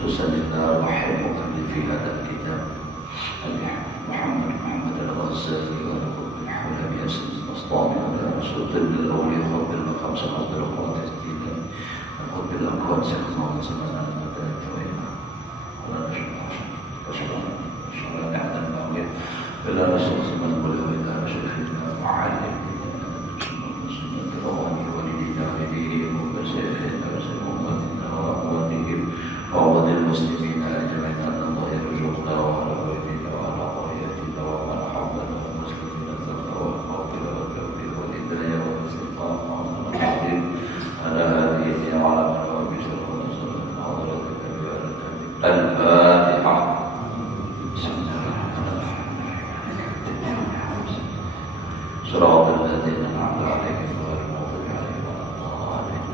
خصوصا الله رحم مؤلف هذا الكتاب محمد الغزالي ونقول بالحلم ياسر البسطامي ولا رسول ابن الاولياء خط المقام سقط القوات الدين ونقول بالاكوان سقط زمان المدائن ولا نشرع نعلم المعمل بلا رسول زمان ولا إلى شيخنا معلم رواني ولدنا بدينهم ومشايخنا وسلمتنا وأمواتهم وأموات المسلمين أجمعين أن الله يرزقنا وعلى بيتنا وعلى قريتنا وعلى حوضنا والمسلمين الزرق والمغفرة والتوفيق والهداية والاستقامة والعظيم على هذه وعلى من هو بشر ونصر حضرتك بأرض الفاتحة. صراط الذين أنعمت عليهم غير المغضوب عليهم ولا الضالين.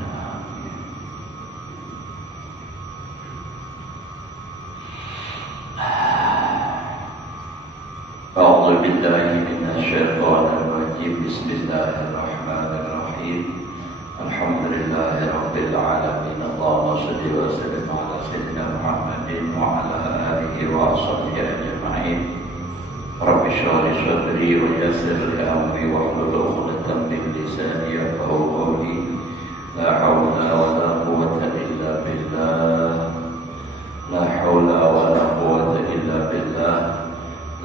أعوذ بالله من الشيطان الرجيم. بسم الله الرحمن الرحيم. الحمد لله رب العالمين. اللهم صل وسلم على سيدنا محمد وعلى آله وصحبه أجمعين. رب اشرح لي صدري ويسر لي أمري واحلل عقدة من لساني يفقهوا قولي. لا حول ولا قوة إلا بالله. لا حول ولا قوة إلا بالله.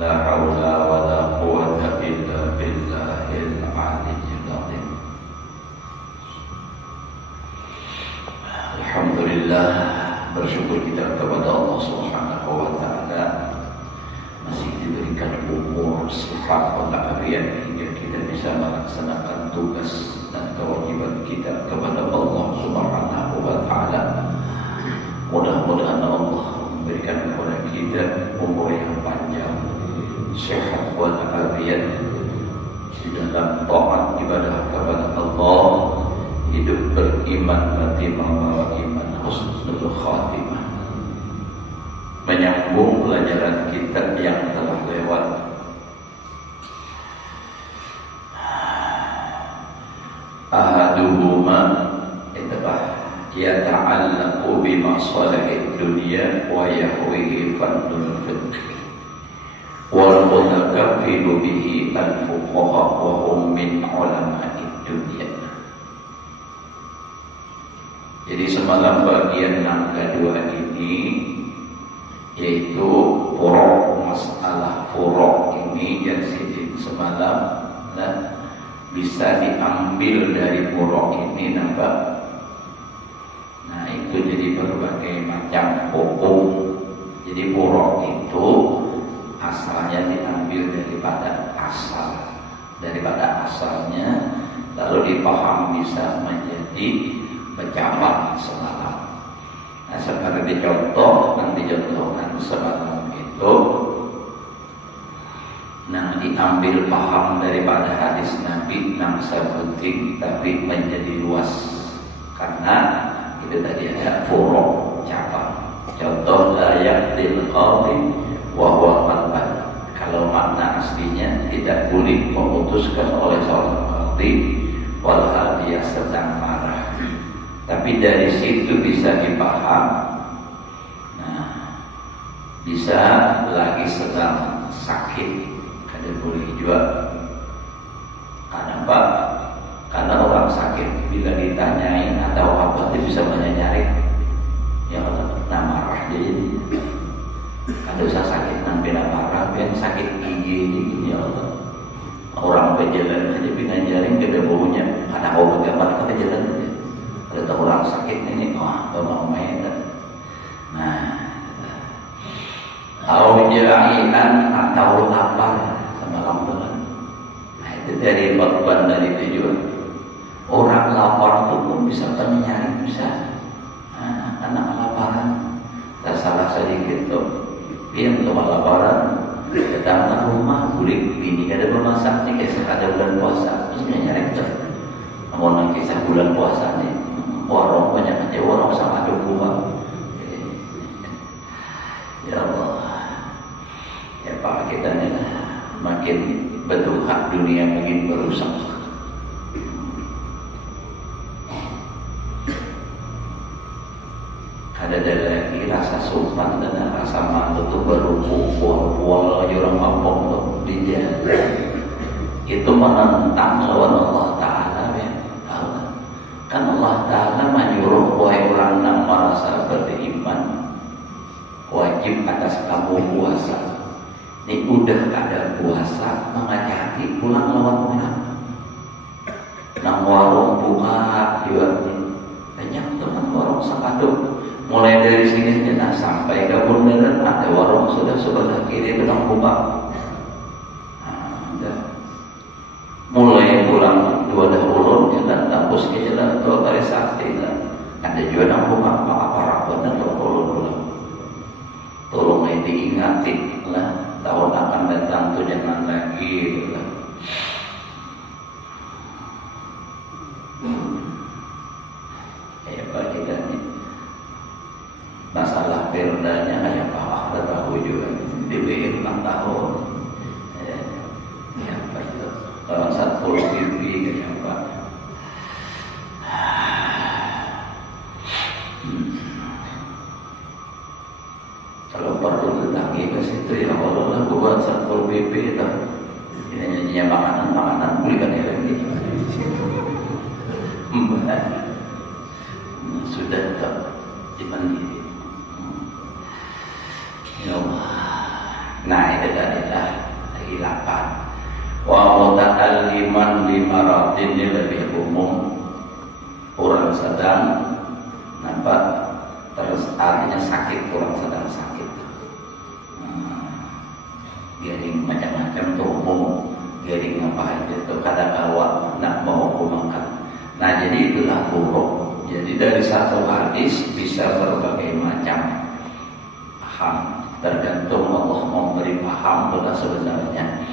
لا حول ولا قوة إلا بالله العلي العظيم. Alhamdulillah, bersyukur kita kepada Allah Subhanahu wa taala masih diberikan umur, sehat, walafiat hingga kita bisa melaksanakan tugas dan kewajiban kita kepada Allah Subhanahu wa taala. Mudah-mudahan Allah memberikan kepada kita umur yang panjang, sehat walafiat di dalam taat ibadah kepada Allah, hidup beriman, mati membawa iman, husnul khatimah. Menyambung pelajaran kitab yang telah lewat. Ahaduhuma itbah yata'allaqu bi masalihid dunya wa yahwihi fannul fiqh wal mutakaffilu bihi al-fuqaha wa hum min ulama'id dunya. Jadi semalam bagian yang kedua ini yaitu furuk, masalah furuk ini yang semalam bisa diambil dari furuk ini, nampak? Nah, itu jadi berbagai macam hukum. Jadi furuk itu asalnya diambil daripada asalnya, lalu dipaham bisa menjadi pecahan semalam. Nah, seperti contoh yang dicontohkan semalam itu, nah diambil paham daripada hadis Nabi yang penting tapi menjadi luas karena itu tadi ada furuk, cabang. Contoh layak dilqadi wa huwa qalban. Kalau makna aslinya tidak boleh memutuskan oleh seorang qadhi walau dia sedang marah. Tapi dari situ bisa dipaham. Nah, bisa lagi sedang sakit, kada boleh juga. Kenapa? Karena orang sakit bila ditanyain atau apa dia bisa menyanyari. Ya Allah, nak marah dia ini. Kada usah sakit nanti nak marah, yang sakit gigi ini ya Allah. Orang berjalan aja dengan jaring kada baunya, ada bau bagaimana kada jalan aja. Ada orang sakit ini, mau main. Nah, kalau jerahian atau lapar semalam tuh, nah itu dari beban dari tujuan. Orang lapar itu pun bisa menyari, bisa. Nah, anak laparan, tak salah sedikit tuh. Dia untuk laparan, datang ke rumah, kulit ini ada bermasak nih, kayak ada bulan puasa, terus menyari tuh. Mau nang kisah bulan puasa nih. Warung banyak aja, warung sama ada buah. Ya Allah, ya Pak, kita ini makin betul hak dunia makin berusak. ada lagi rasa sopan dan rasa malu tuh baru pual orang mabok tuh di jalan. Itu menentang lawan Allah Ta'ala ya. Tahu kan Allah Ta'ala menyuruh wahai orang yang merasa beriman wajib atas kamu puasa. Ini udah ada puasa mengajaki pulang lawan orang. Nang warung buka juga banyak teman warung sekadung. Mulai dari sini jenah sampai ke bundaran ada warung sudah sebelah kiri sedang buka. Mulai pulang dua dahulu jalan tembus ke jalan tol Trisakti ada juga yang buka apa benar pulang. Tolong diingatin lah tahun akan datang tuh jangan lagi lah. Bagi kami masalah perdanya kayak Pak ada tahu juga DPR 6 tahun ya betul kalau 10 lebih kayak apa kalau perlu tetanggi ke situ ya Allah lah buat 10 BP itu ini nyanyinya makanan belikan ya lagi sudah tak dimandiri ya Allah. Nah itu adalah lagi 8 wa muta'alliman limaradin ini lebih umum orang sedang nampak terus artinya sakit orang sedang sakit garing macam-macam tuh umum garing apa aja tuh kadang awak nak mau makan. Nah jadi itulah buruk. Jadi dari satu hadis bisa berbagai macam paham, tergantung Allah memberi paham pada sebenarnya.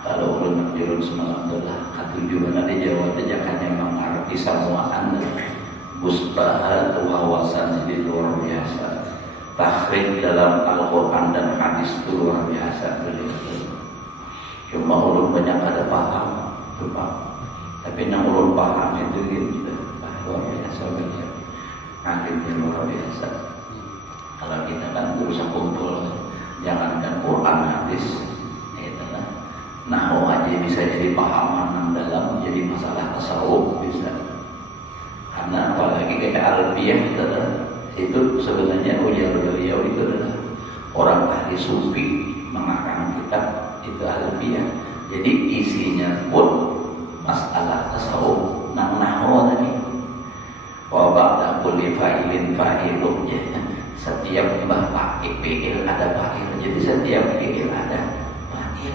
Kalau ulun jurun semalam itulah tujuan ada Jawa jangan mengarti semua anda musbah atau wawasan jadi luar biasa. Takhrik dalam Al-Quran dan hadis itu luar biasa. Cuma ulun banyak ada paham, tapi yang ulun paham itu gitu. Luar biasa banyak akhirnya luar biasa. Kalau kita kan berusaha kumpul jangankan Quran hadis itulah nahwu aja bisa jadi pahaman dalam jadi masalah tasawuf bisa karena apalagi kayak Al-Biyah itu sebenarnya ujar beliau itu adalah orang ahli sufi mengarang kitab itu Al-Biyah jadi isinya pun masalah tasawuf nahwu tadi wa ba'da kulli fa'ilin fa'ilun setiap pakai fi'il ada fa'il jadi setiap fi'il ada fa'il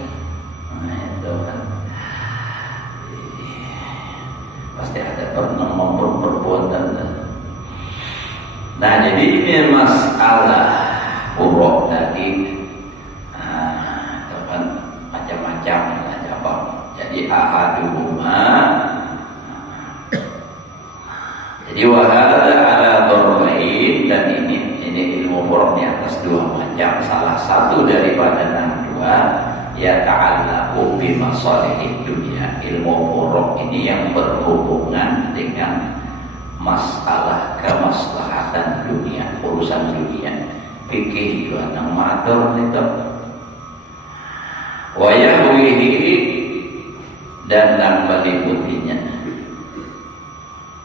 nah itu kan pasti ada perbuatan nah jadi ini masalah uruk tadi itu kan macam-macam lah cabang jadi jadi wahada ala dorbain dan ini ilmu furuk di atas dua macam salah satu daripada dua ya ta'allaqu bi masalihid dunia ilmu furuk ini yang berhubungan dengan masalah kemaslahatan dunia urusan dunia fikih juga nang matur itu wa yahwihi dan nang meliputinya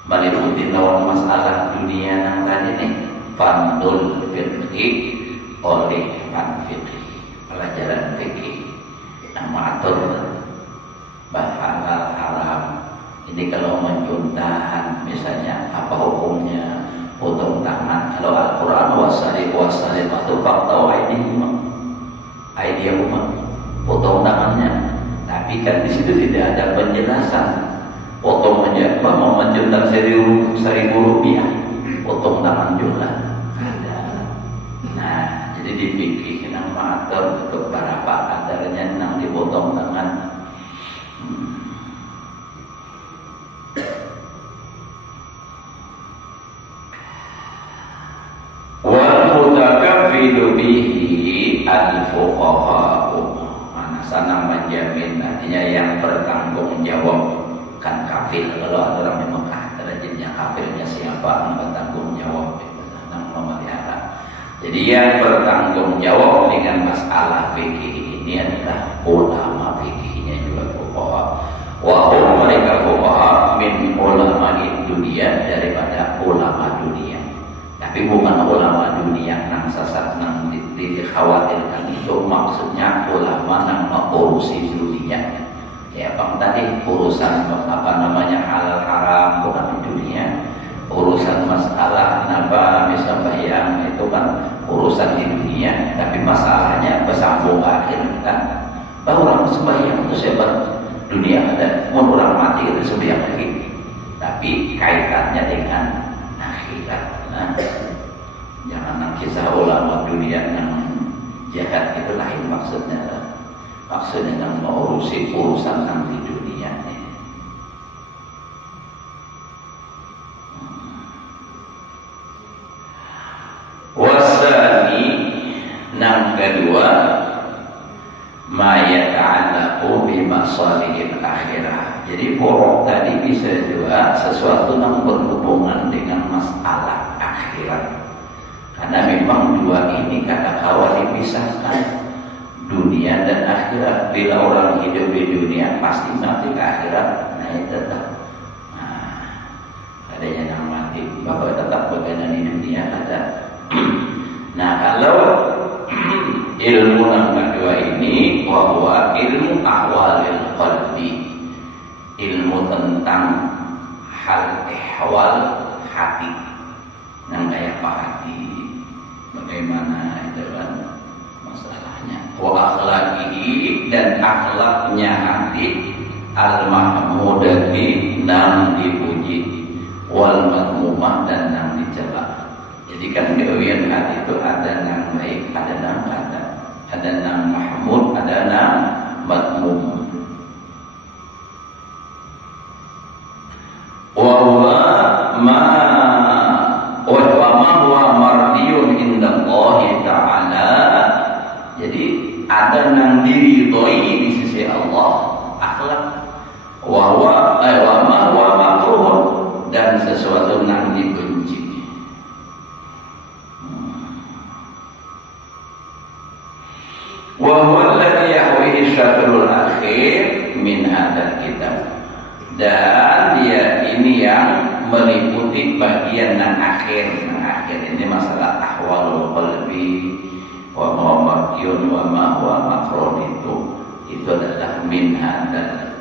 meliputi lawan masalah dunia yang tadi nih fandul fiqhi oleh fan fiqhi pelajaran fiqhi yang mengatur halal haram ini kalau mencontahan misalnya apa hukumnya potong tangan kalau Al-Quran wasari itu faktau aidiyahuma potong tangannya tapi kan di situ tidak ada penjelasan potong aja apa mau menjual 1.000 rupiah potong tangan juga ada nah jadi dipikir nang mater untuk para pak kadarnya nang dipotong tangan wal mutakaffilu bihi al-fuqaha mana sana menjamin artinya yang bertanggung jawab kan kafir kalau ada orang di Mekah terjadinya kafirnya siapa yang bertanggung jawab tentang memelihara. Jadi yang bertanggung jawab dengan masalah fikih ini adalah ulama fikihnya juga fuqaha. Wahum mereka fuqaha min ulama dunia, daripada ulama dunia. Tapi bukan ulama dunia nang sasat nang dikhawatirkan, itu maksudnya ulama nang mengurusi dunia. Ya bang, tadi urusan apa namanya halal haram bukan di dunia. Urusan masalah napa bisa bayang itu kan urusan di dunia, tapi masalahnya bersambung akhir kan. Bahwa orang sembahyang itu siapa dunia ada, mau orang mati itu sembahyang lagi, tapi kaitannya dengan akhirat. Nah, jangan kisah ulama dunia yang jahat itu lain maksudnya. Maksudnya yang mengurusi urusan yang di dunia ini. Wasani yang kedua, ma yata'allaqu bi masalihil akhirah. Jadi furuk tadi bisa juga sesuatu yang berhubungan dengan masalah akhirat. Karena memang dua ini kata-kata dipisahkan, dunia dan akhirat. Bila orang hidup di dunia pasti nanti ke akhirat. Nah itu tetap. Nah, adanya yang mati bahwa tetap bergana di dunia ada. Nah kalau ilmu yang kedua ini bahwa ilmu ahwalil qalbi, ilmu tentang hal ehwal hati, yang kayak apa hati, bagaimana itu kan masalahnya. Wa akhlaqihi, dan akhlaknya hati, al mahmudati, nam dipuji, wal madmumah, dan nam dicela. Jadi kan kewian hati itu ada nam baik, ada nam kata, ada nam mahmud, ada nam madmum. Wa huwa ma huwa mardiyun indallahi ta'ala. Jadi ada yang diridhoi di sisi Allah akhlak. Wa ma huwa makruh, dan sesuatu yang dibenci. Wa huwa alladhi yahwihi syatrul akhir min hadzal kitab. Dan dia ini yang meliputi bagian yang akhir. Yang akhir ini masalah ahwalul qalbi, wa ma makyun wa ma huwa makron, itu adalah min hadzal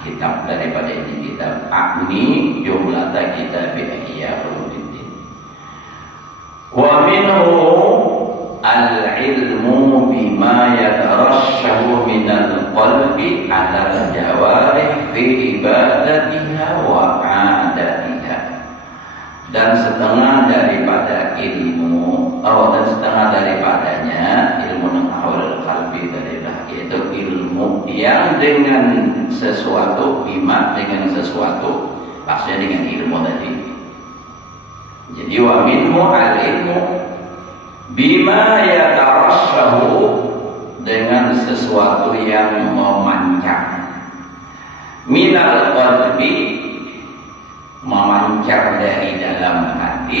kitab, daripada ini kitab. Akni jumlata kitab Ihya Ulumuddin. Wa minhu al-ilmu bima yatarashahu minal qalbi ala al-jawarih fi ibadatiha wa adatiha. Dan setengah daripada ilmu, dan setengah daripadanya ilmu ahwalul qalbi adalah yaitu ilmu yang dengan sesuatu, bima dengan sesuatu, maksudnya dengan ilmu tadi. Jadi wa minhu al-ilmu bima yatarashahu, dengan sesuatu yang memancar, minal qalbi, memancar dari dalam hati,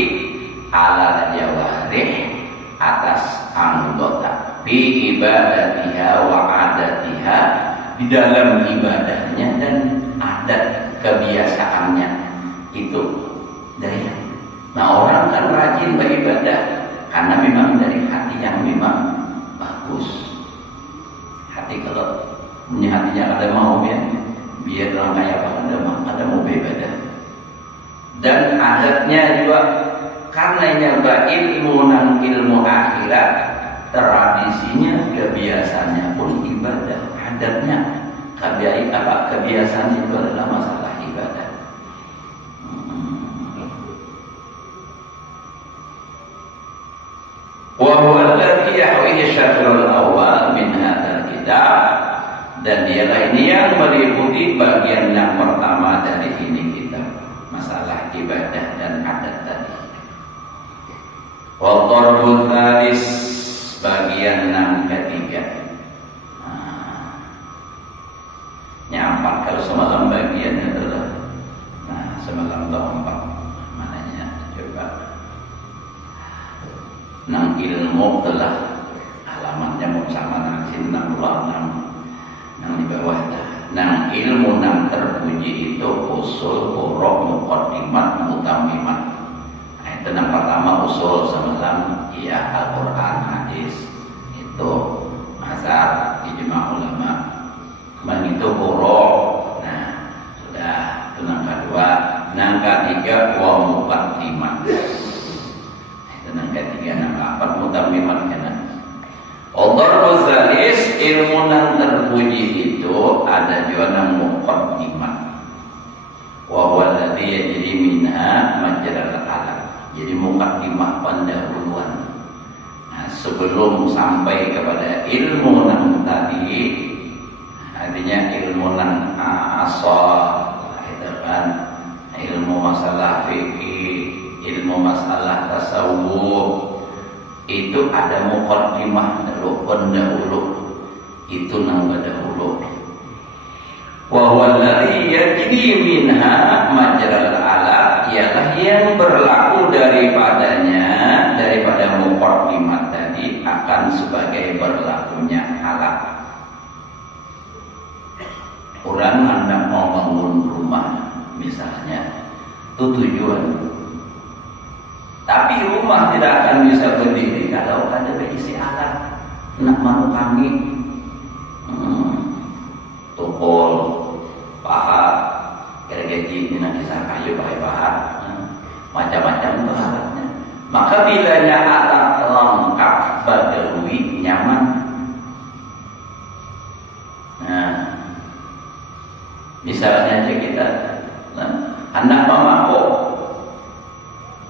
ala jawarih, atas anggota, bi ibadatiha wa adatiha, di dalam ibadahnya dan adat kebiasaannya itu dari. Nah orang kan rajin beribadah karena memang dari hati yang memang bagus. Hati kalau punya hatinya ada mau ya, biar orang kayak apa ada mau beribadah. Dan adatnya juga karena nyoba ilmu akhirat, tradisinya, kebiasaannya pun ibadah. Adatnya, kebiasaan itu adalah masalah ibadah. Wa huwa alladhi yahwihi syatrul awal min hadzal kitab, dan dialah ini yang meliputi bagian yang pertama dari ini kitab, masalah ibadah dan adat tadi. Wa darbul tsalis, bagian yang ketiga. Nyampak kalau semalam bagiannya adalah semalam tahun 4 mananya coba nang ilmu telah alamatnya mau sama nang sinang nang di bawah dah. Nang ilmu nang terpuji itu usul, furu', muqaddimat, mutamimat. Nah, itu yang pertama usul semalam ya Al-Quran, hadis itu mazhab ijma ulama. Begitu furu'. Nah, sudah itu yang kedua. Yang ketiga wa muqaddimat. Itu yang ketiga. Yang keempat mutamimat kana. Al-Darbu Zalis ilmu yang terpuji itu ada juga yang muqaddimat. Wa huwa alladhi yajri minha majral alam. Jadi muqaddimah pendahuluan. Nah, sebelum sampai kepada ilmu yang tadi, artinya ilmu yang asal, itu kan ilmu masalah fikih, ilmu masalah tasawuf. Itu ada muqaddimah dulu, pendahulu. Itu nama dahulu. Wa huwa alladhi yajri minha majral alat, ialah yang berlaku daripada muqaddimah tadi akan sebagai berlakunya alat. Orang hendak mau bangun rumah misalnya, itu tujuan. Tapi rumah tidak akan bisa berdiri kalau ada berisi alat. Nak manu kami, tukul, pahat, gergaji, ini kisah kayu pakai pahat, macam-macam itu alatnya. Maka bilanya alat lengkap bagawi nyaman. Nah, misalnya aja kita hendak memakai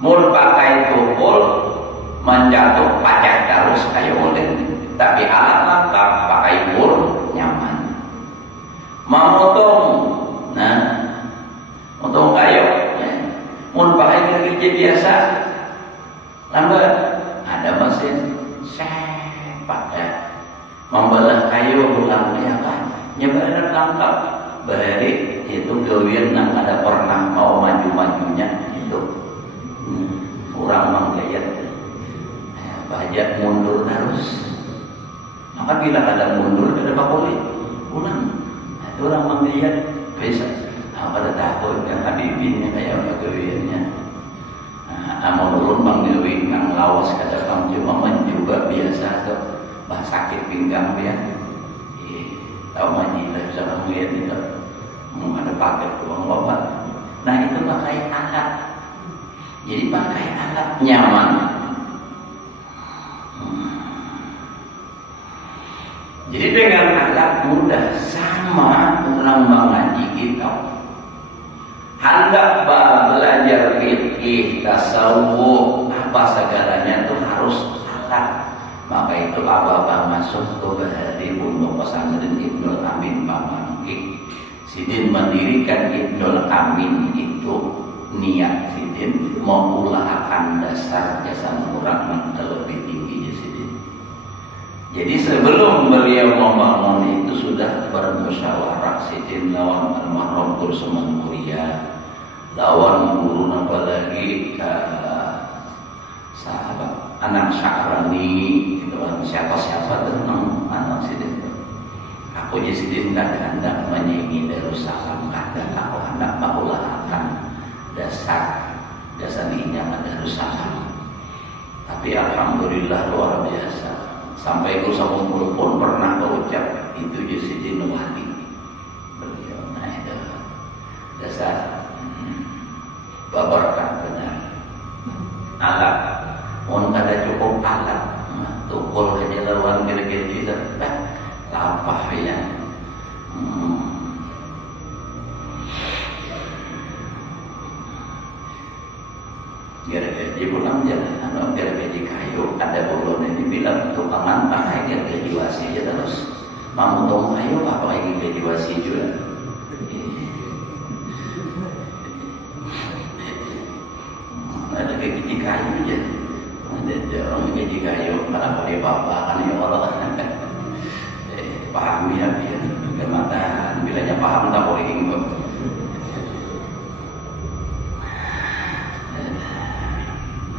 mul pakai tukul menjatuh pacah terus kayak boleh, tapi alat lengkap pakai mul nyaman. Memotong, nah, motong kayu, mul pakai gergaji biasa, lambat ada mesin sepak ya, membelah kayu ulang ya kan, nyebaran lengkap, beri itu gawian yang ada pernah mau maju-majunya itu. Kurang menggayat, pajak mundur terus. Maka bila ada mundur, ada apa boleh? Pulang. Itu orang menggayat bisa. Pada takut kan Habibin kayak orang gawiannya. Amun ulun manggawi nang lawas kata kang cuma juga biasa tuh. Bah sakit pinggang dia. Tahu majilah bisa menggayat itu. Ada paket uang obat. Nah itu pakai alat. Jadi pakai alat nyaman. Jadi dengan alat mudah sama orang mengaji kita. Hendak belajar fikih, tasawuf, apa segalanya itu harus alat. Maka itu abah masuk ke bahari Pondok Pesantren Ibnul Amin Pamangki. Sidin mendirikan Ibnul Amin itu niat sidin mengusahakan dasar jasa murah yang terlebih tinggi sidin. Jadi sebelum beliau membangun itu sudah bermusyawarah sidin lawan almarhum Kursuman Muria, lawan guru apalagi sahabat anak Syakrani itu siapa-siapa tenang anak sidin. Aku jadi sidin tak hendak menyaingi Darussalam, kadang aku hendak mengusahakan dasar ini yang ada Darussalam. Tapi alhamdulillah luar biasa. Sampai Kursuman pun pernah berucap itu Sidin Wali. Beliau nah itu dasar babarkan benar. Alat, mohon kada cukup alat. Tukul saja lawan gergaji lapah ya. Gergaji pulang jalan, gergaji kayu ada bolonnya dibilang tukang pakai gergaji wasi aja terus. Mau tong kayu apa lagi gergaji wasi juga. Ada gergaji kayu aja. Ada orang gergaji kayu malah pakai bapak kan ya Allah. Paham ya biar kematahan bilanya paham tak boleh ingin.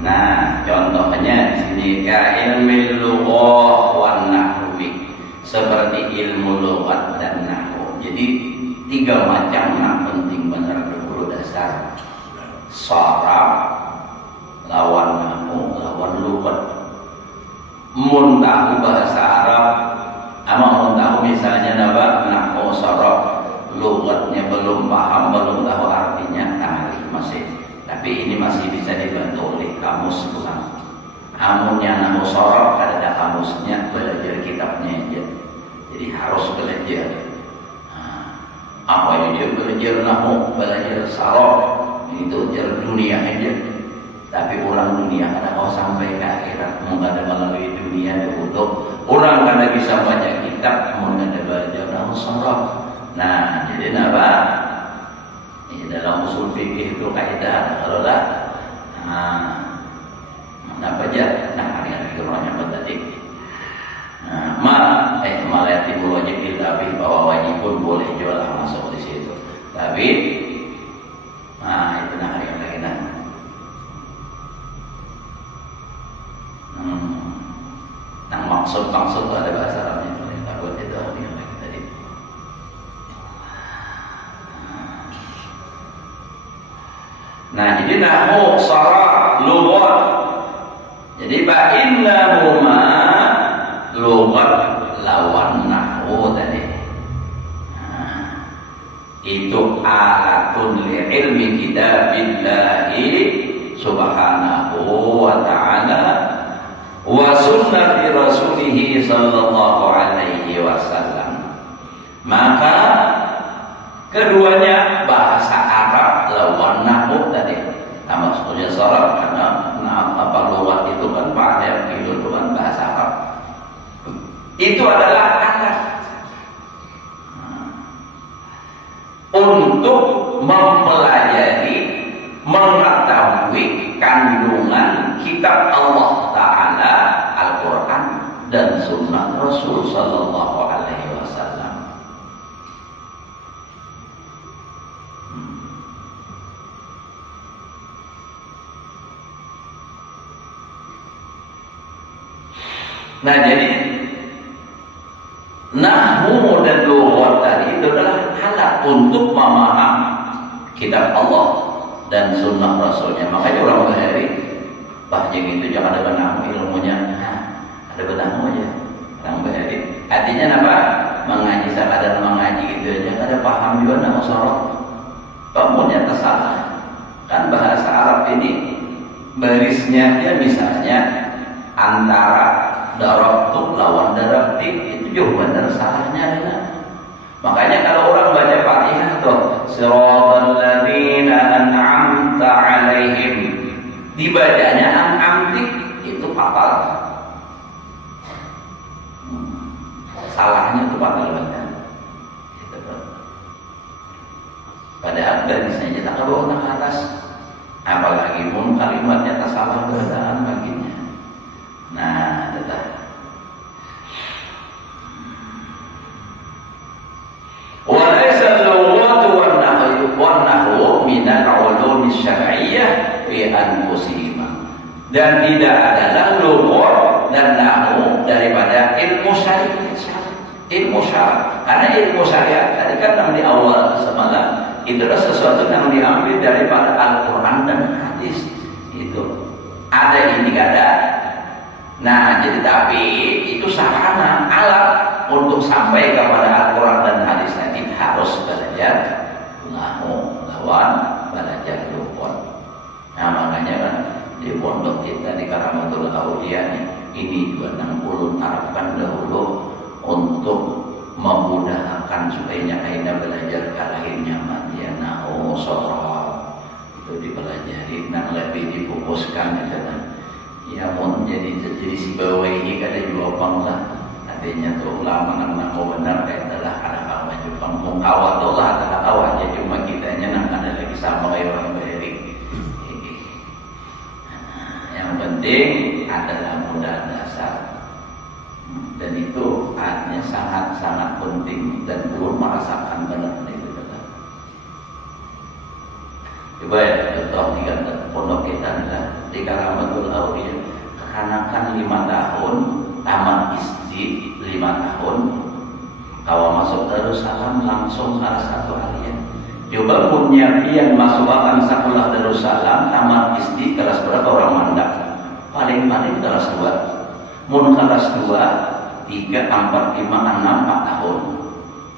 Nah, contohnya di sini sini ilmu lughah wan nahwi, seperti ilmu lughat dan nahwu. Jadi 3 macam nah penting benar dulu dasar. Sharaf lawan nahwu lawan lughat. Mun tahu bahasa Arab, mun tahu misalnya nahwu sharaf, lughatnya belum paham, belum tahu artinya, masih. Tapi ini masih bisa dibantu oleh kamus pulang. Amunnya nahwu sharaf ada kamusnya, belajar kitabnya aja. Jadi harus belajar. Apa ini dia belajar nahwu, belajar sharaf, itu belajar dunia aja. Tapi orang dunia kada mau sampai ke akhirat, mau kada melalui dunia dulu. Orang kada bisa baca kitab, mau kada belajar nahwu sharaf. Nah, jadi apa? Ini dalam usul fikih itu kaidah kalau lah. Apa aja? Nah, hari-hari keluarnya apa tadi? Malah timbul wajib iltabih, bahwa wajib pun boleh jual masuk di situ. Tapi, itu hari-hari lagi nah. Nah, maksud ada bahasa Arabnya. Takut itu yang lagi tadi. Nah, jadi nahwu, sharaf, lughat. Jadi fa innahuma lughat lawan nahwu tadi. Itu alatun li ilmi kitabillahi subhanahu wa ta'ala wa sunnati rasulih sallallahu alaihi wasallam. Maka keduanya bahasa Arab lawan nahwu tadi. Nah, maksudnya sharaf karena lughat itu kan pada itu kan bahasa Arab. Itu adalah alat untuk mempelajari, mengetahui kandungan kitab Allah Ta'ala, Al-Quran dan sunnah Rasul Sallallahu Alaihi Wasallam. Nah, jadi nahwu dan lughat tadi itu adalah alat untuk memahami kitab Allah dan sunnah Rasulnya. Makanya orang Bahari, bahjeng itu jangan ada nahwu ilmunya, ada benahwu aja. Orang Bahari, artinya apa? Mengaji sekadar mengaji gitu aja, ada paham juga nahwu sharaf. Pamunnya tersalah. Kan bahasa Arab ini barisnya dia misalnya antara darabtu lawan darabti, itu juga benar salahnya adalah. Makanya kalau orang baca Fatihah tuh siratal ladzina an'amta 'alaihim, dibacanya an'amti, itu fatal. Salahnya itu fatal banget. Gitu, padahal barisnya tak ke bawah ke atas. Apalagi pun kalimatnya tak salah keadaan baginya. Nah, tetap. Walaysa al-lughatu wan nahwu min al-ulum asy-syar'iyyah fi anfusihim. Dan tidak adalah lughat dan nahwu daripada ilmu syariat. Ilmu syariat. Karena ilmu syariat tadi kan di awal semalam itu adalah sesuatu yang diambil daripada Al-Quran dan hadis. Itu ada ini ada. Nah, jadi tapi itu sarana alat untuk sampai kepada Al-Quran dan hadis tadi harus belajar nahwu lawan belajar lughat. Nah, makanya kan di pondok kita di Karamatul Aulia ini juga 60 tarafkan dahulu untuk memudahkan supaya kaidah belajar kalahirnya matian nahwu sharaf itu dipelajari dan lebih difokuskan gitu kan. Ya mau jadi si bawah ini kada juga lah artinya tuh ulama nang benar kayak adalah ada hal maju kampung awal tuh lah tak awal aja cuma kitanya nang ada lagi sama kayak orang Bahari. Yang penting adalah modal dasar dan itu artinya sangat-sangat penting dan perlu merasakan benar itu betul. Coba ya contoh di pondok kita adalah di Karamatul Aulia. kekanakan 5 tahun, tamat SD 5 tahun, kalau masuk Darussalam langsung salah satu aliyah. Coba punya yang masuk akan sekolah Darussalam, tamat SD kelas berapa orang mandak? Paling-paling kelas 2. Mun kelas 2, 3, 4, 5, 6, 4 tahun.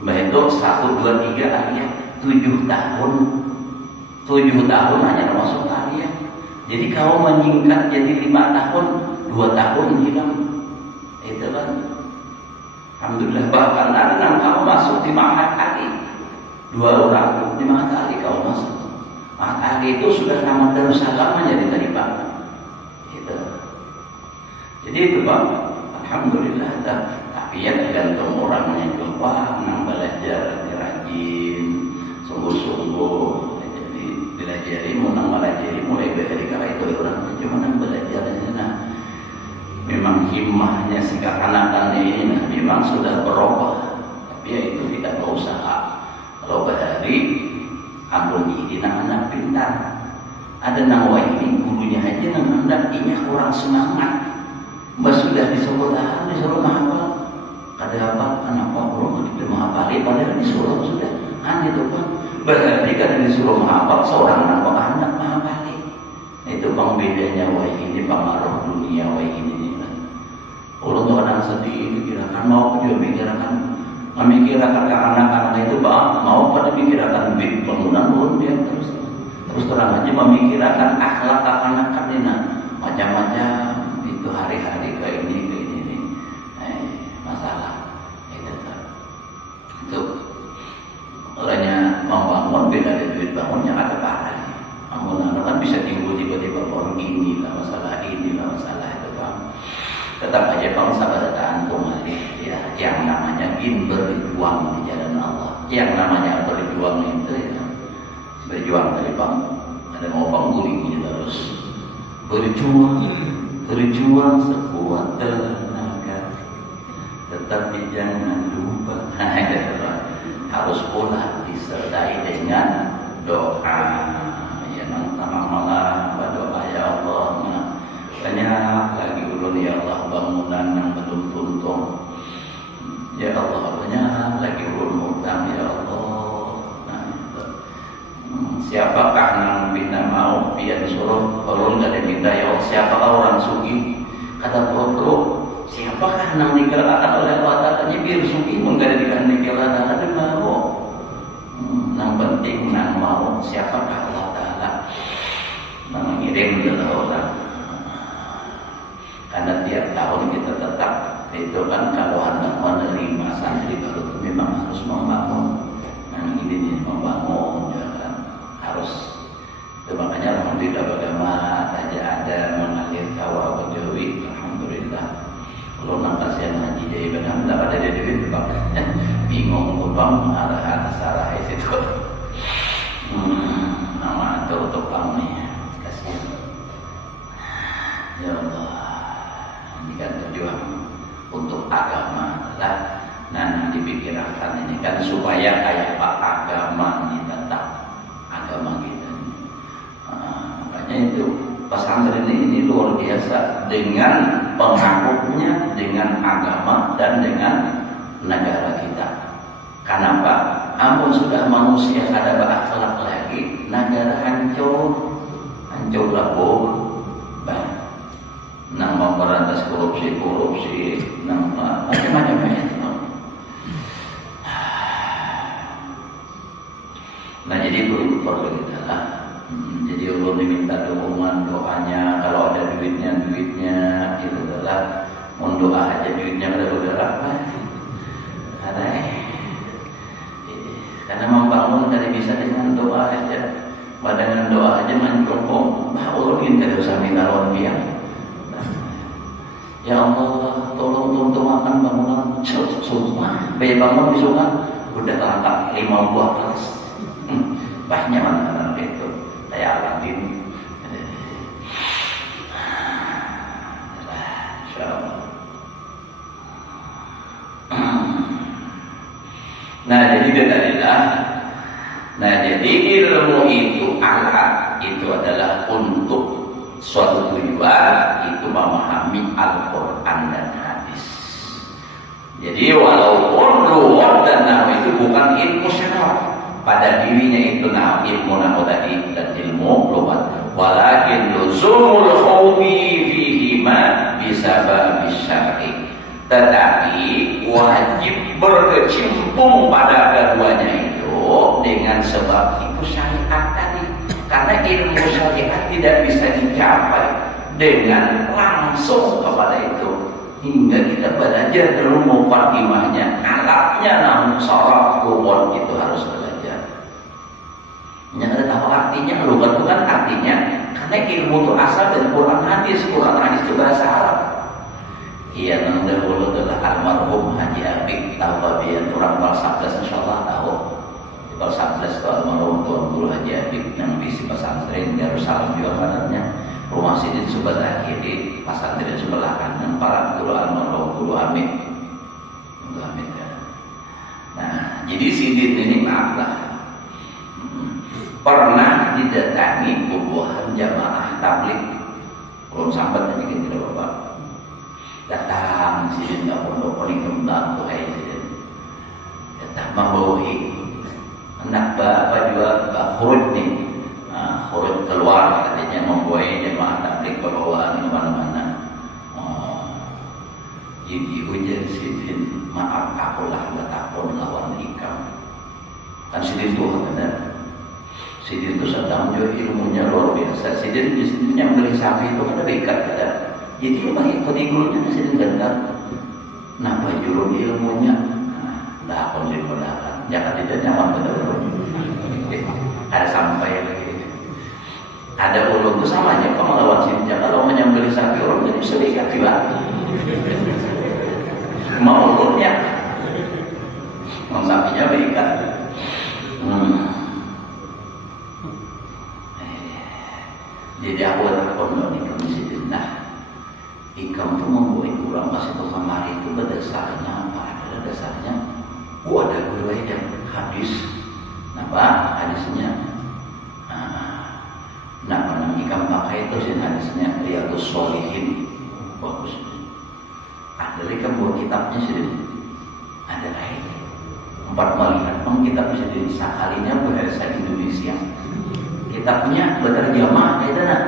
Mbah itu 1, 2, 3 aliyah 7 tahun. 7 tahun hanya masuk aliyah. Jadi kau menyingkat jadi 5 tahun, 2 tahun hilang. Itu kan. Alhamdulillah, bahkan ada yang kau masuk di Mahat Ali. 2 orang di Mahat Ali kau masuk. Mahat Ali itu sudah nama Darussalam aja diterima. Gitu. Jadi itu Bang, alhamdulillah. Tapi ya tergantung orangnya itu Bang, yang belajar rajin, sungguh-sungguh. Jadi belajari, mulai dari kala itu orang cuma yang belajarnya. Nah, memang himmahnya si kekanakannya ini memang sudah berubah, tapi ya itu tidak berusaha. Kalau bahari ampun ini anak pintar, ada nawa ini gurunya aja yang hendak ini kurang semangat, mbak sudah disuruh tahan, disuruh menghafal, ada apa anak pak belum itu menghafal, padahal disuruh sudah aneh itu Pak. Berarti kan disuruh menghafal seorang anak menghafal. Itu bang bedanya wah ini pengaruh dunia wah ini. Orang tuh kadang sedih pikirkan mau juga pikirkan memikirkan anak-anak itu bang mau pada pikirkan duit bangunan belum dia terus terang aja memikirkan akhlak anak-anak ini macam-macam itu hari-hari ke ini masalah itu olehnya membangun beda dari duit bangunnya ada parah. Bangunan kan bisa timbul tiba-tiba orang inilah masalah itu bang. Tetap aja bang sabar antum ya, yang namanya berjuang di jalan Allah. Yang namanya berjuang itu ya berjuang dari bang. Ada mau bang guling terus berjuang sekuat tenaga, tetapi jangan lupa harus pula disertai dengan doa. Malah berdoa ya Allah, banyak lagi ulun ya Allah bangunan yang belum tuntung ya Allah, banyak lagi ulun utang ya Allah. Siapakah yang minta mau pian suruh ulun gak minta ya Allah, siapakah orang sugi kata bro siapakah yang dikerahkan oleh Allah Ta'ala biar sugi pun gak dikehendaki Allah Ta'ala dia mau. Yang penting yang mau siapakah Allah Ta'ala mengirim kepada orang. Karena tiap tahun kita tetap itu kan kalau hendak menerima santri baru itu memang harus membangun. Yang ini membangun ya kan harus. Itu makanya alhamdulillah bagaimana saja ada mengalir kawah berjawi, alhamdulillah. Kalau nak kasihan haji jadi benar-benar ada di duit bang, bingung bang arah itu. Nama itu untuk kami. Ya Allah, ini kan tujuan untuk agama adalah dipikirkan ini kan supaya kayak Pak agama ini tetap agama kita. Makanya itu pesantren ini luar biasa dengan pengaruhnya dengan agama dan dengan negara kita. Kenapa? Ampun sudah manusia ada berakhlak lagi, negara hancur lebur. Nang memberantas korupsi, nang macam-macam itu. Nah jadi perlu kita lah. Jadi Allah diminta dukungan doanya, kalau ada duitnya itu adalah mendoa aja duitnya ada bergerak. Karena membangun dari bisa dengan doa aja. Dengan doa aja mencokong, Allah ingin tidak usah minta dia. Ya Allah, tolong tuntung akan bangunan semua. Bayi bangun besok udah terangkat 5 buah kelas. Banyak mana itu. Kayak Aladin. Insyaallah. Nah, jadi dalillah. Nah, jadi ilmu itu alat itu adalah untuk suatu tujuan itu memahami Al-Quran dan hadis. Jadi walaupun lughah dan nahwu itu bukan ilmu syaraf, pada dirinya itu ilmu nahwu tadi dan ilmu lughat, walakin luzumul khawfi fihi ma bisabab syar'i, tetapi wajib berkecimpung pada keduanya itu dengan sebab itu syariat tadi. Karena ilmu syariat tidak bisa dicapai dengan langsung kepada itu, hingga kita belajar dulu muqaddimahnya, alatnya nahwu sharaf lughat itu harus belajar. Yang ada tahu artinya, lughat itu kan artinya, karena ilmu itu asal dari Quran hadis itu bahasa Arab. Iya, nang dahulu adalah almarhum Haji Abik, tahu bagian orang Balsabdas insyaallah tahu. Balsabdas itu almarhum Tuan Guru Haji Abik yang bisi pesantren Darussalam juga badannya. Rumah Sidin sebelah kiri, pesantren sebelah kanan, para guru almarhum Guru Hamid. Guru Hamid ya. Nah, jadi Sidin ini maaflah, pernah didatangi bubuhan jamaah tabligh. Belum sampai tadi gitu Bapak. Datang Sidin nggak pondok paling kembang tuh hai Sidin. Datang membawahi anak bapak juga khurud nih, khurud keluar katanya membawahi jamaah tabligh bawaan kemana-mana. Jadi ujian Sidin, maaf akulah batakon lawan ikam. Kan Sidin tuh benar. Sidin itu sedang juga ilmunya luar biasa. Sidin yang beli sapi itu ada bekat ada. Jadi bagi ikut-ikutnya Sidin gendar. Nah baju ilmunya, nah akun di belakang. Jangan tidak nyaman betul. Ada sampai lagi. Ada ulun itu sama aja kalau lawan Sidin. Kalau menyambeli sapi orang jadi bisa bekat juga. Mau ulunnya, mau sapinya bekat. Jadi aku takut nih kami Sidin. Nah, ikam itu membuat kurang pas itu kamari itu berdasarnya apa? Ada dasarnya. Ada riwayat hadis. Napa hadisnya? Nah, menang ikam pakai itu sih hadisnya Riyadhus Shalihin. Bagus. Ada ikam buat kitabnya sih. Ada lain. 4 melihat kitab Sidin sekalinya bahasa Indonesia. Kitabnya berterjemah itu nah.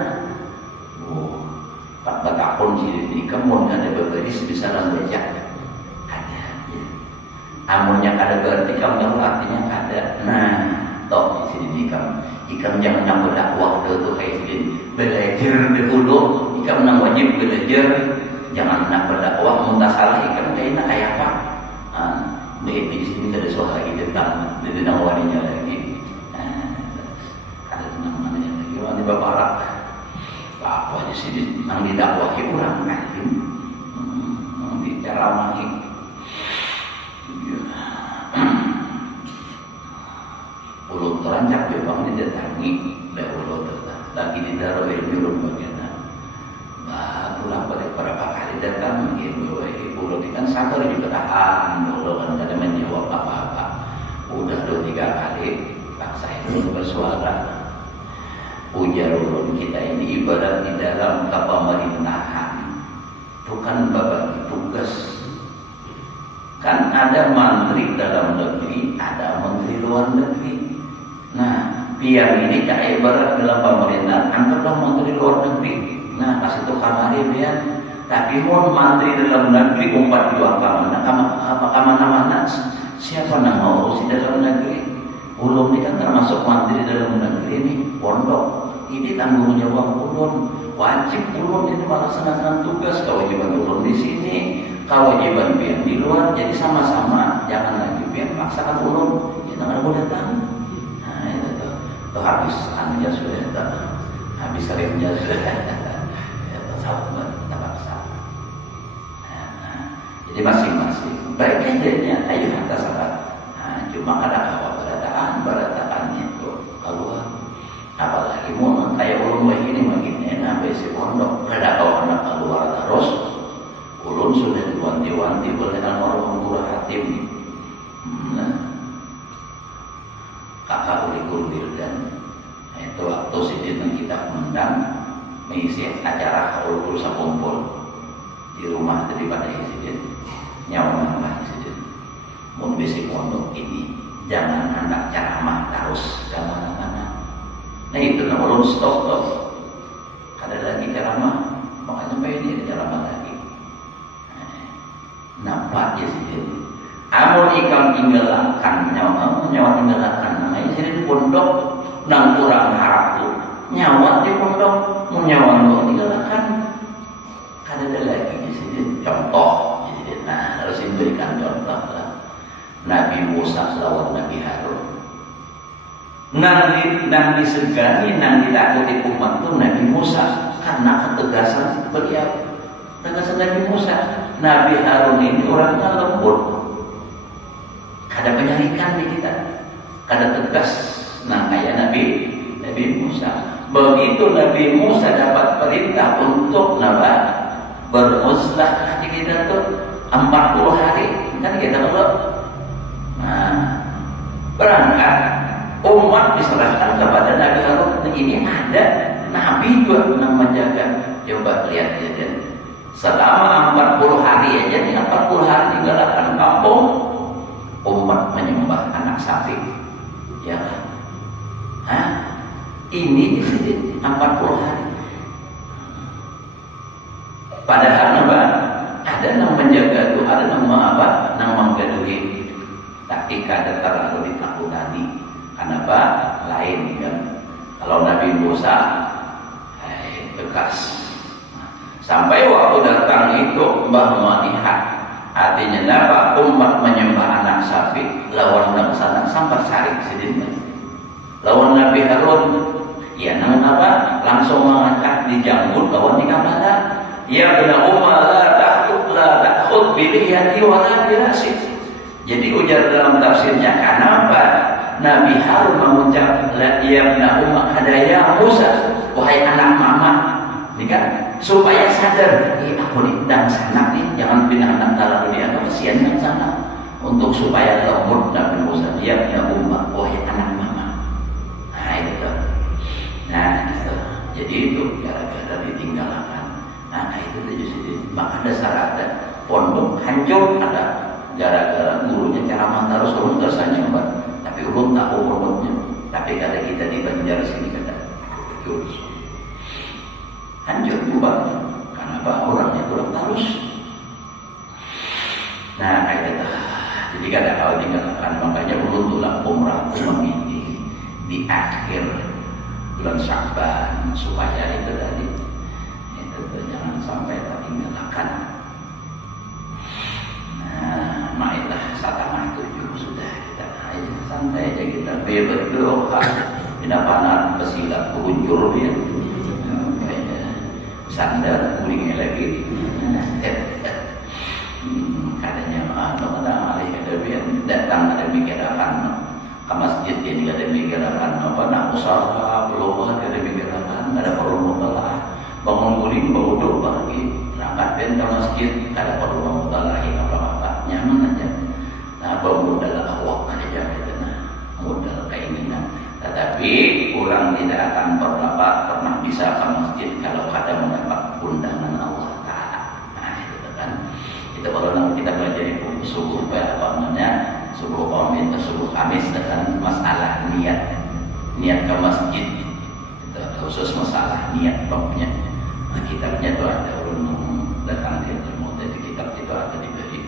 Oh, 4 tahun Sidin kamu ada berbaris bisa baca. Ada. Ya. Amunnya ada berarti kamu artinya ada. Nah, toh di sini ikam jangan nang berdakwah tuh kayak Sidin. Belajar dulu, ikam nang wajib belajar. Jangan nak berdakwah muntah salah ikam kayaknya kayak apa? Di sini ada soal lagi tentang di nawarinya lagi. Ada tentang mananya lagi. Orang di Bapak apa di sini nang didakwahi orang alim, diceramahi. Ulun terancak bebang didatangi, ulun lagi di daerah ilmu bagian. Pulang balik beberapa kali datang, ulun kan sabar juga tahan, ulun kan tidak menjawab apa-apa. Udah 2-3 kali, paksa itu bersuara. Ujar ulun kita ini ibarat di dalam kepemerintahan. Itu kan berbagi tugas. Kan ada menteri dalam negeri, ada menteri luar negeri. Nah, biar ini kayak ibarat dalam pemerintahan, anggaplah menteri luar negeri. Nah, pas itu kamari biar. Tapi mau menteri dalam negeri umpat dua kemana-mana. Siapa yang mau urusi dalam negeri? Ulun ini kan termasuk menteri dalam negeri ini, pondok. Ini tanggung jawab ulun. Wajib ulun ini melaksanakan tugas. Kewajiban ulun di sini, kewajiban biar di luar. Jadi sama-sama, jangan lagi biar paksakan ulun. Jangan mau datang. Nah itu tuh habis anunya sudah, habis rimnya sudah. Jadi masing-masing baik aja ayo hantar sahabat. Cuma ada berataan itu keluar. Apalagi mau kayak ulun begini begini, besi pondok ada orang keluar terus. Ulun sudah diwanti-wanti oleh almarhum Guru Hatim. Kakak Uli Guru Wildan. Itu waktu Sidin kita mengundang mengisi acara kaul sakumpul di rumah daripada insiden nyawa insiden. Mun bisi pondok ini jangan hendak ceramah terus ke mana-mana. Nah itu ulun stop. Ada lagi ceramah, makanya sampai ini ceramah lagi. Nampak ya sih. Amun ikam tinggalakan nyawa tinggalakan. Nah ini pondok nang kurang harap tuh nyawa di pondok mau nyawa lu tinggalakan. Ada lagi di sini contoh. Nah harus diberikan contoh lah. Nabi Musa lawan Nabi Harun. Nang disegani, nang ditakuti umat itu Nabi Musa karena ketegasan beliau. Tegasan Nabi Musa. Nabi Harun ini orangnya lembut. Kada penyarikan di kita. Kada tegas. Nah kayak Nabi Musa. Begitu Nabi Musa dapat perintah untuk bermuslah di kita tuh 40 hari. Kan kita belum. Nah, berangkat umat diserahkan kepada Nabi Harun. Ini ada Nabi juga yang menjaga. Coba lihat ya, selama 40 hari aja, 40 hari tinggalkan kampung, umat menyembah anak sapi. Ya kan? Hah? Ini di sini 40 hari. Padahal ada yang menjaga itu, ada yang menggaduhi. Tapi kada terlalu ditakutani. Kenapa? Lain kan. Kalau Nabi Musa tegas. Sampai waktu datang itu Mbah Malihat. Artinya apa? Umat menyembah anak sapi lawan laksana sampai cari sedih. Lawan Nabi Harun, ya nang apa? Langsung mengangkat di janggut lawan di kapala. Ya benar Umar la takhud biliyati wala birasik. Jadi ujar dalam tafsirnya, kenapa Nabi Harun mengucap ya benar Umar hadaya Musa, wahai anak mama, ini kan supaya sadar, aku nih dan sana nih, jangan pindah antara dunia atau kesian dan sana, untuk supaya lembut Nabi Musa, ya benar Umar, wahai anak mama. Nah itu, jadi itu gara-gara ditinggalkan. Nah itu jadi maka ada syaratnya pondok hancur ada gara-gara gurunya ceramah terus saja mbak. Tapi ulun tahu pondoknya. Tapi kada kita di Banjar sini kada hancur bubarnya. Kenapa orangnya kurang terus? Nah kayak gitu. Jadi kada hal tinggalkan, makanya ulun tulang umrah ini di akhir bulan Sya'ban supaya itu tadi. Jangan sampai tertinggalkan. Nah, mainlah 6:30 sudah kita santai aja kita berdoa. Tidak panas pesilat berunjur dia. Sandar kuring lagi. Katanya ada alih ada biar datang ada mikir akan ke masjid ini ada mikir akan apa nak usaha belum ada mikir akan ada perlu membelah. Bangun guling berwuduk lagi berangkat dan ke masjid kada perlu memutalahi apa-apa nyaman aja. Nah bermodal awak aja gitu, nah modal keinginan. Tetapi orang tidak akan pernah bisa ke masjid kalau kada mendapat undangan Allah Taala. Nah itu kan itu kalau nanti kita belajar subuh apa namanya subuh Kamis dengan masalah niat ke masjid itu khusus masalah niat bapaknya. Nah, kitabnya itu ada ulun datang ke ilmu dari kitab itu ada diberi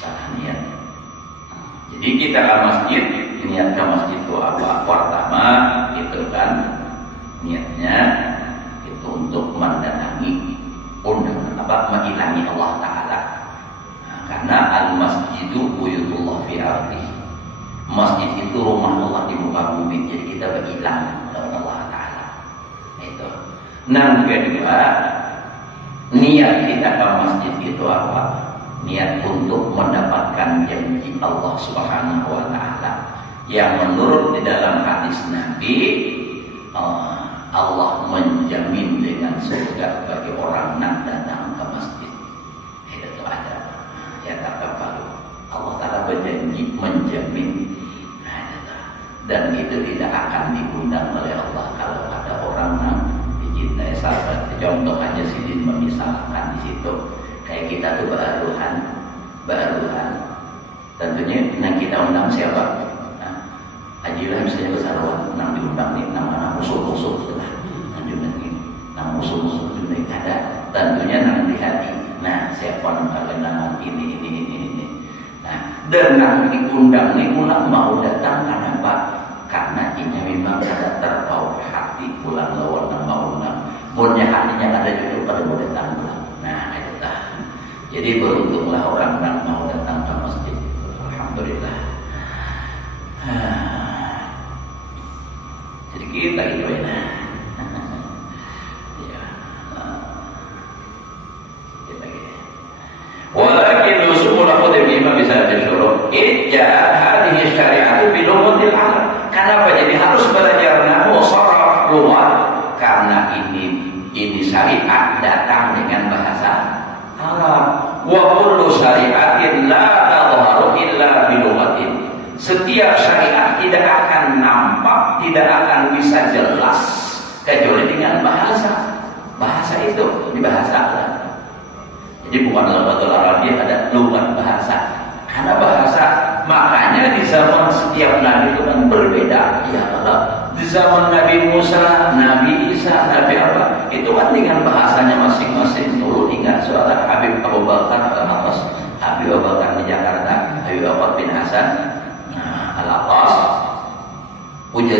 salah niat. Jadi kita ke masjid, niat ke masjid itu apa? Pertama itu kan niatnya itu untuk mendatangi undangan mengilangi Allah Taala. Nah, karena al-masjidu buyutullah fi ardi. Masjid itu rumah Allah di muka bumi. Jadi kita berilang kepada Allah Taala. Itu. Nah kedua, niat kita ke masjid itu apa? Niat untuk mendapatkan janji Allah Subhanahu wa Ta'ala yang menurut di dalam hadis Nabi, Allah menjamin dengan surga bagi orang yang datang ke masjid. Itu ada. Ya terkabul. Allah Ta'ala berjanji menjamin. Dan itu tidak akan diundang oleh Allah kalau ada orang yang dicintai Haji Sidin memisahkan di situ. Kayak kita tuh baruhan. Tentunya yang kita undang siapa? Nah, Haji lah misalnya kesalahan, nang diundang nih, nama musuh-musuh sudah. Nang musuh-musuh itu ada. Tentunya nang di hati. Nah, siapa nama ini. Nah, dan nang diundang nih pulang mau datang karena apa? Karena ini memang ada terbawa hati pulang lawan nang mau undang. Punya hatinya ada juga pada mau datang pulang. Nah, itu dah. Jadi beruntunglah orang yang mau datang ke masjid. Alhamdulillah. Jadi kita gitu ya. Walakin lusul khutbah imam bisa disuruh. Ija'at hadhihi syari'atu bi lughatil Arab. Kenapa jadi harus belajar nahwu saraf lughat? Karena ini syariat datang dengan bahasa Arab. Wa kullu syari'atin la tadhharu illa bi lughatin. Setiap syariat tidak akan nampak, tidak akan bisa jelas kecuali dengan bahasa. Bahasa itu di bahasa Arab. Jadi bukan lughatul Arabiyah, ada lughat bahasa. Karena bahasa, makanya di zaman setiap nabi itu kan berbeda. Ya Allah, di zaman Nabi Musa, Nabi Isa, Nabi apa? Itu kan dengan bahasanya masing-masing. Dulu ingat suara Habib Abu Bakar Al-Atas, Habib Abu Bakar di Jakarta, Habib Abu bin Hasan Al-Atas.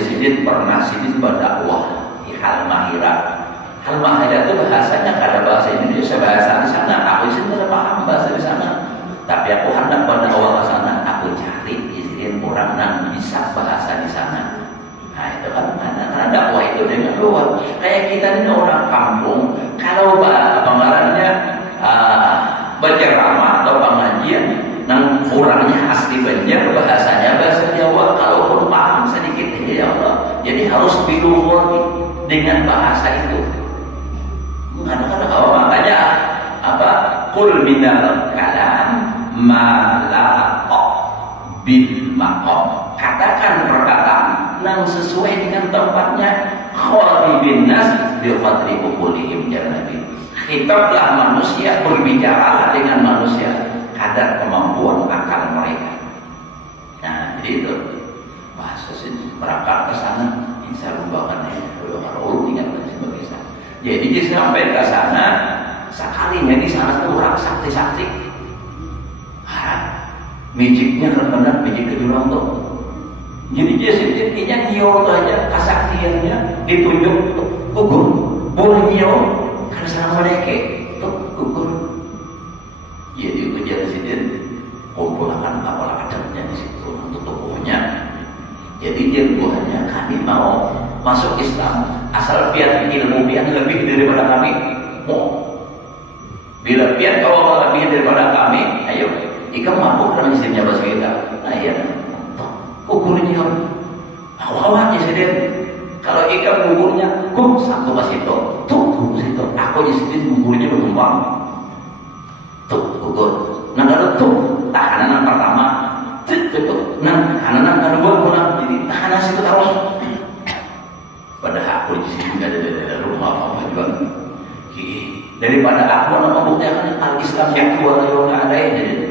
Sidin pernah Sidin berdakwah di Halmahira. Halmahira itu bahasanya kada bahasa Indonesia, bahasa di sana. Aku sih tidak paham bahasa di sana. Tapi aku hendak pada awal ke sana, aku cari izin orang yang bisa bahasa di sana. Nah itu kan karena dakwah itu dengan luar. Kayak kita ini orang kampung, kalau pengarangnya berceramah atau pengajian, nang orangnya asli Banjar, bahasanya bahasa Jawa. Kalaupun paham sedikit ya Allah. Jadi harus bilughati dengan bahasa itu. Kadang-kadang makanya apa? Qul minal kalam ma laqa bil maqam. Katakan perkataan yang sesuai dengan tempatnya. Khatibin nas bi qadri uqulihim ya Nabi. Khitablah manusia, berbicaralah dengan manusia kadar kemampuan akal mereka. Nah, jadi itu bahasa sini berangkat ke sana insya Allah bahkan kalau ingat sebagai sana. Jadi dia sampai ke sana sekalinya di sana tuh orang sakti-sakti. Mijiknya benar mijik ke jurang tuh. Jadi dia setiapnya nyiol aja kesaktiannya ditunjuk gugur, boleh nyiol karena sama mereka tuh gugur. Jadi ujian sidin kumpulkan apalah adabnya di situ untuk tubuhnya. Jadi dia tuhannya kami mau masuk Islam asal pian ilmu pian lebih daripada kami. Bila pian kau lebih daripada kami, ayo ikam mampu dengan istrinya bahasa kita. Nah iya, ukurnya awalnya sidin. Kalau ikam ukurnya, satu pas itu, tuh situ. Aku di sini ukurnya bertumpang. Tuh ukur. Nah kalau tuh tahanan pertama, tuh. Nah tahanan kedua pulang. Jadi tahanan situ terus. Padahal aku di sini nggak ada rumah apa juga. Daripada aku nak membuktikan al-Islam yang dua yang ada jadi.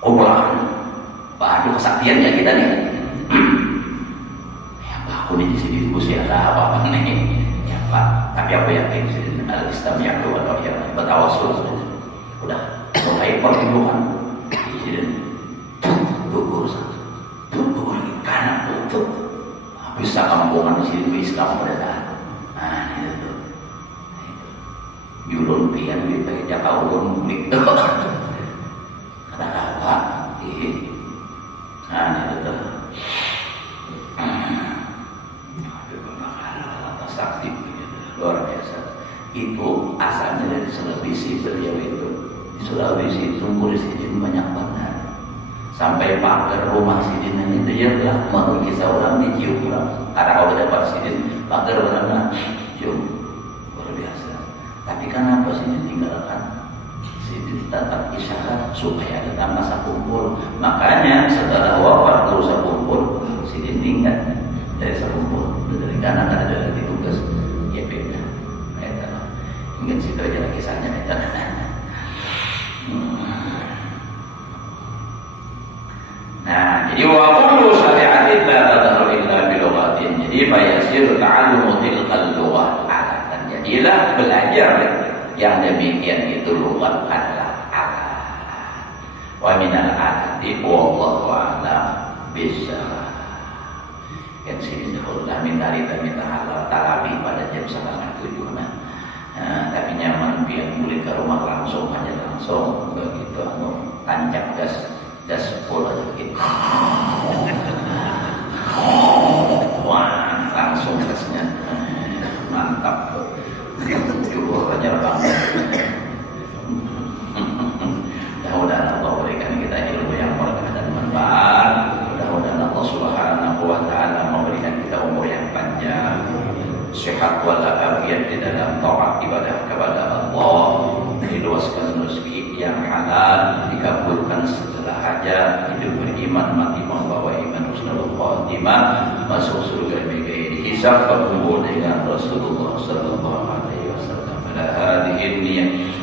Kumpulan aduh kesaktiannya kita nih. Ya Pak, aku di sini diskusi ada apa nih? Ya Pak, tapi aku yakin sini al-Islam yang dua atau yang bertawasul udah mulai perlindungan. Jadi tunggu lagi kanan tuh bisa kampungan di sini Islam pada nah itu tuh yulun pian di Jakarta ulun beli kata apa nah itu tuh sakti luar biasa. Itu asalnya dari Sulawesi. Beliau itu di Sulawesi tunggu di sini banyak banget sampai pagar rumah sidin itu ya lah mau kisah orang dicium orang karena kalau dapat sidin pagar benar cium luar biasa. Tapi kenapa sidin tinggalkan? Sidin tetap isyarat supaya tetap masa kumpul. Makanya setelah wafat terus kumpul sidin tinggal dari sekumpul dari kanan ada dari tugas YPP mungkin situ aja lah kisahnya. Nah, jadi wa kullu syari'atin la tadhharu illa bi lughatin. Jadi fa yasiru ta'allumu tilkal lughah alatan. Jadilah belajar yang demikian itu lughat adalah alat. Wa minal alati wallahu a'lam bisa. Kan sini dahululah minari kami talabi pada jam 6:30. Nah, tapi nyaman biar mulai ke rumah langsung aja langsung begitu tancap gas full aja gitu. Wah, langsung gasnya mantap tuh. Cukup aja banget. Mudah-mudahan Allah berikan kita ilmu yang berkah dan manfaat. Mudah-mudahan Allah Subhanahu wa taala memberikan kita umur yang panjang, sehat walafiat di dalam taat ibadah kepada Allah, diluaskan rezeki yang halal, dikabulkan setelah hajat, hidup beriman, mati membawa iman, husnul khatimah, masuk surga bighairi hisab, berkumpul dengan Rasulullah sallallahu alaihi wasallam. Pada hari ini